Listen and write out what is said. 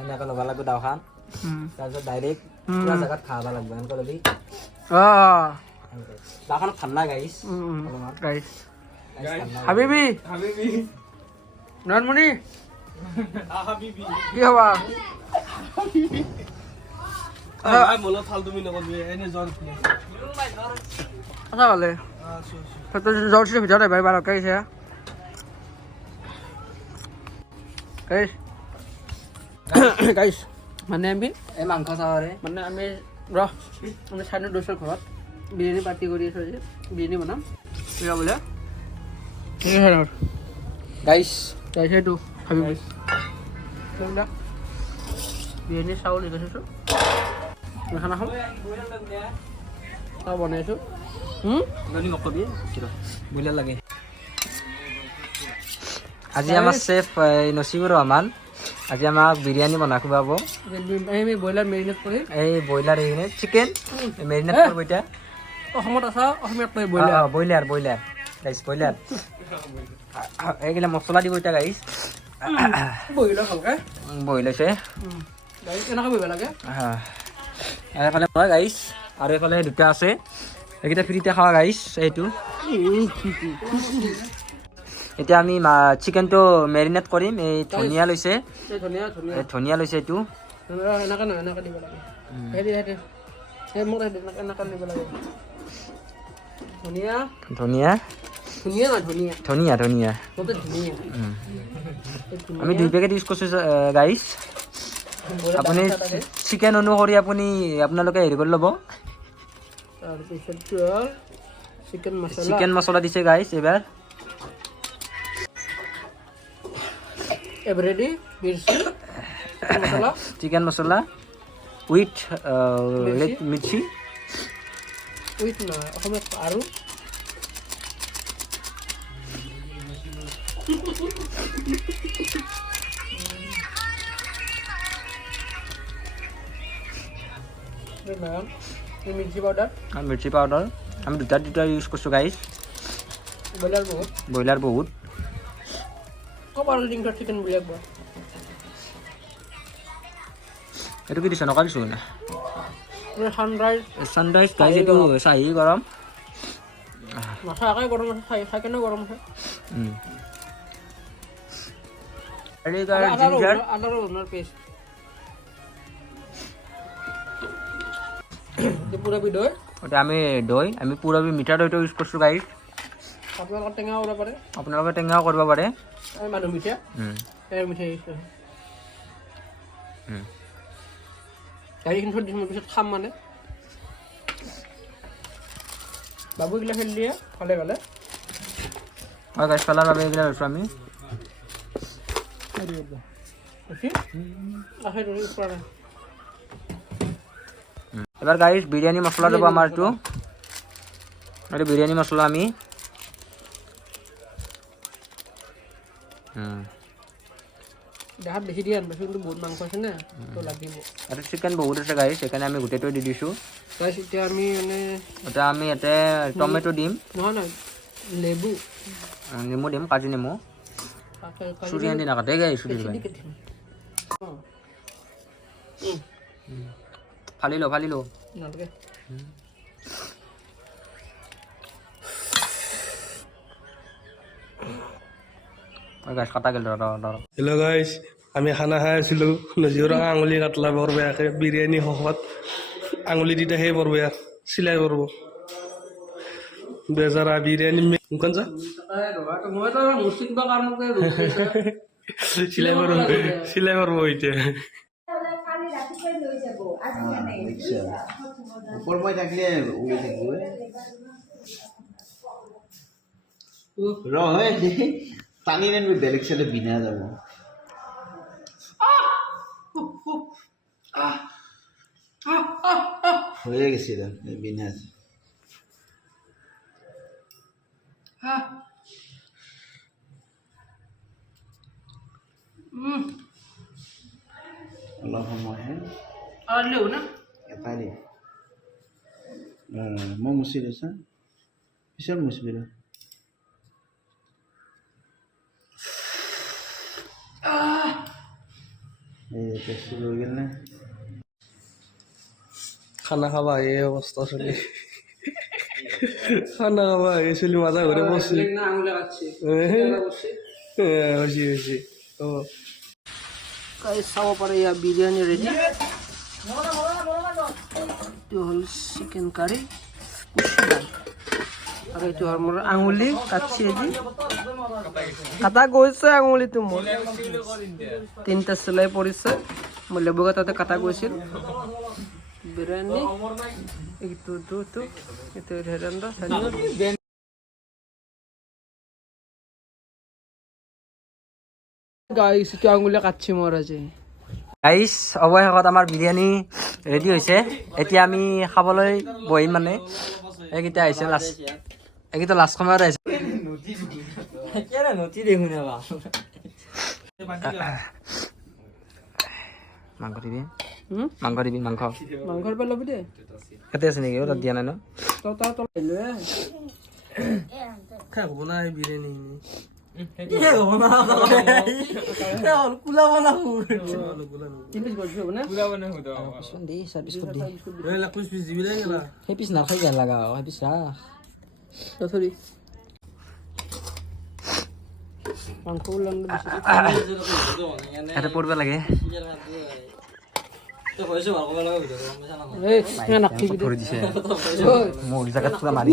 এনেকৈ ল'ব লাগিব দাওখান তাৰপিছত ডাইৰেক্ট পুৰা জেগাত খাব লাগিব এনেকৈ ল'বি দাওখান ঠাণ্ডা গাইছ গাইছ হাবিবি নয়নমণি কি হবা আচ্ছা ভালে জ্বৰ উঠিছে ভিতৰত এবাৰ এবাৰ লগাইছে গাইছ মানে আমি এই মাংস চাহৰে মানে আমি আমি চাইনত গৈছোঁ ঘৰত বিৰিয়ানী পাৰ্টি কৰি আছোঁ আজি বিৰিয়ানী বনাম বোলে গাইছ গাইছ এইটো ভাবি বিৰিয়ানী চাউল দি থৈছোঁ খানা খাম বনাইছোঁ নকবি বইলাৰ লাগে আজি আমাৰ চেফ নচিবুৰ ৰহমান আজি আমাক বিৰিয়ানী বনাই খুৱাব আমি ব্ৰইলাৰ মেৰিনেট কৰি এই ব্ৰইলাৰ এইখিনি চিকেন মেৰিনেট কৰিব এতিয়া অসমত আছা অসমীয়াত কয় ব্ৰইলাৰ ব্ৰইলাৰ ব্ৰইলাৰ গাইছ ব্ৰইলাৰ এইগিলা মছলা দিব এতিয়া গাইছ ব্ৰইলাৰ ভালকৈ বহি লৈছে গাইছ এনেকৈ বহিব লাগে এইফালে মই গাইছ আৰু এইফালে দুটা আছে এইকেইটা ফ্ৰীতে খাৱা গাইছ এইটো এতিয়া আমি চিকেনটো মেৰিনেট কৰিম এই ধনিয়া লৈছে ধনিয়া লৈছে এইটো এনেকৈ নহয় এনেকৈ দিব লাগে মোক এনেকৈ দিব লাগে ধনিয়া ধনিয়া ধনিয়া নহয় ধনিয়া ধনিয়া ধনিয়া ধনিয়া আমি 2 পেকেট ইউজ কৰিছোঁ গাইছ আপুনি চিকেন অনুসৰি আপুনি আপোনালোকে হেৰি কৰি ল'ব তাৰপিছত চিকেন চিকেন মছলা দিছে গাইছ এইবাৰ এভৰেডি মিৰ্চি মছলা চিকেন মছলা উইথ ৰেড মিৰ্চি উইথ নহয় অসমীয়াত আৰু মিৰ্চি পাউডাৰ আমি দুটা ইউজ কৰিছোঁ গাইছ ব্ৰইলাৰ বহুত চিকেন বিলাক এইটো কি দিছে নকা দিছোঁ মানে ছানৰাইজ গাইছ এইটো চাহী গৰম নাখাই গৰম আছে খাই কেনে গৰম আছে আদা ৰহুনৰ পেষ্ট পুৰবি দৈ এতিয়া আমি দৈ আমি পুৰবি মিঠা দৈটো ইউজ কৰিছোঁ গাইছ আপোনালোকৰ টেঙাও কৰিব পাৰে আপোনালোকে টেঙাও কৰিব পাৰে মানুহ মিঠা মিঠাই ইউজ কৰে গাড়ীখন থৈ দিছোঁ পিছত খাম মানে বাবু এইগিলা খেলি দিয়ে ভালে ভালে হয় গাইছ পেলাৰ বাবে এইগিলা লৈছোঁ আমি এবাৰ গাইছ বিৰিয়ানী মছলা দিব আমাৰ এইটো বিৰিয়ানী মছলা আমি দেখাত বেছি দিয়া আনবাছো কিন্তু বহুত মাংস আছে না তো লাগিব আৰু চিকেন বহুত আছে গাইছ সেইকাৰণে আমি গোটেইটো দি দিছোঁ গাইছ এতিয়া আমি মানে এতিয়া আমি ইয়াতে টমেটো দিম নহয় নহয় লেবু নেমু দিম কাজি নেমু চুৰি আনি নাকাটে গাইছ চুৰি ফালি ল নালাগে গাইছ কাটা গেল হেল্ল' গাইছ আমি খানা খাই আছিলোঁ নজিৰৰ আঙুলি কাটলা বৰ বেয়াকৈ বিৰিয়ানী শকত আঙুলি দিটা সেই বৰ বেয়া চিলাই কৰিব বেজাৰা বিৰিয়ানী কোন যা চিলাই কৰিব এতিয়া টানি নেন বেলেগ চাইডে বিনা যাব হয়ে গেছিল বিনা অলপ সময়হে এটাই দিয়ে মই মুচি লৈছা পিছত মুচিবি টেষ্টি হৈ গ'ল নে খানা খাবা এই অৱস্থা চলি খানা খাবা এই চলি মাজা ঘৰে বসছি না আঙুলে কাটছি হৈছে হ'ব গাইছ চাব পাৰে ইয়াৰ বিৰিয়ানী ৰেডি এইটো হ'ল চিকেন কাৰী আৰু এইটো হ'ল মোৰ আঙুলি কাটছি আজি কাটা গৈছে আঙুলিটো মোৰ 3টা চিলাই পৰিছে মোৰ লেবুগা তাতে কাটা গৈছিল বিৰিয়ানী এইটো হেৰান্দা গাইছ এইটো আঙুলি কাটছি মোৰ আজি গাইছ অৱশেষত আমাৰ বিৰিয়ানী ৰেডি হৈছে এতিয়া আমি খাবলৈ বহিম মানে এইকেইটা আহিছে লাষ্ট এইকেইটা লাষ্ট সময়ত আহিছে মাংস দিবি মাংস মাংসৰ পৰা ল'বি দে ইয়াতে আছে নেকি তাত দিয়া নাই ন তই লৈ খাই হ'ব না এই বিৰিয়ানী সেই পিছ নাখাই যায় লগা সেই পিছ ৰাখ থৰি মাংস ওলাম ইয়াতে পৰিব লাগে ধৰি দিছে মোৰ জেগাত পুৰা মাৰি